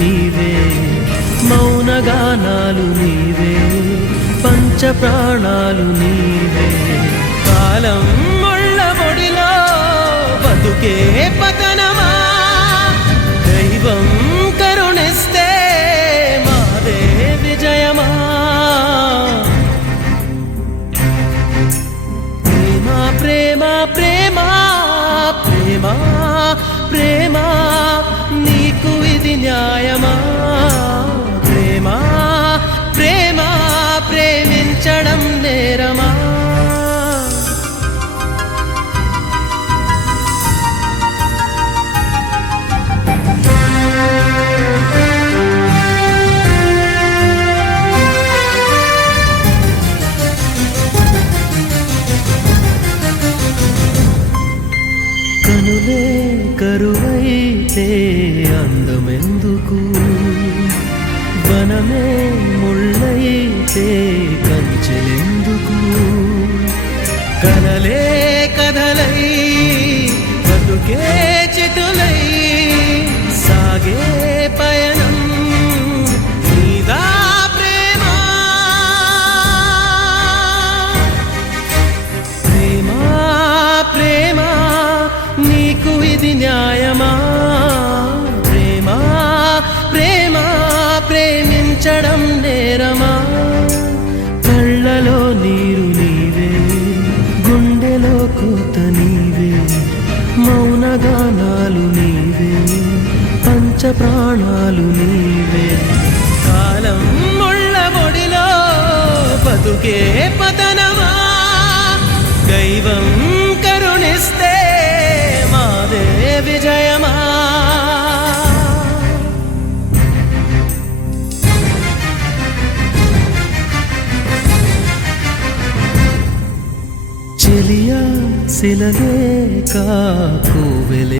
నీవే, మౌనగానాలు నీవే, పంచప్రాణాలు నీవే. కాలం ముళ్ళ ఒడిలో బతుకే పతనమా, దైవం కరుణిస్తే మాదే విజయమా. ప్రేమ ప్రేమ ప్రేమ ప్రేమ నీకు ఇది న్యాయమా. ప్రేమ ప్రేమ ప్రేమించడం నేరమా. కనులే కరువైతే అందమెందుకు, వనమే ముళ్ళైతే కంచెలెందుకు. కలలే కథలై బతుకే చితులై సాగే పయనం నీదా ప్రేమ. ప్రేమ ప్రేమ నీకు ఇది న్యాయమా. ప్రేమ ప్రేమ ప్రేమించడం నేరమా. కళ్ళలో నీరు నీవే, గుండెలో కూత నీవే, మౌనగానాలు నీవే, పంచప్రాణాలు నీవే. కాలం ముళ్ళ ఒడిలో బతుకే పతనమా, దైవం కరుణిస్తే మాదే విజయమా. చెలియా సిలలే కాకోవెలే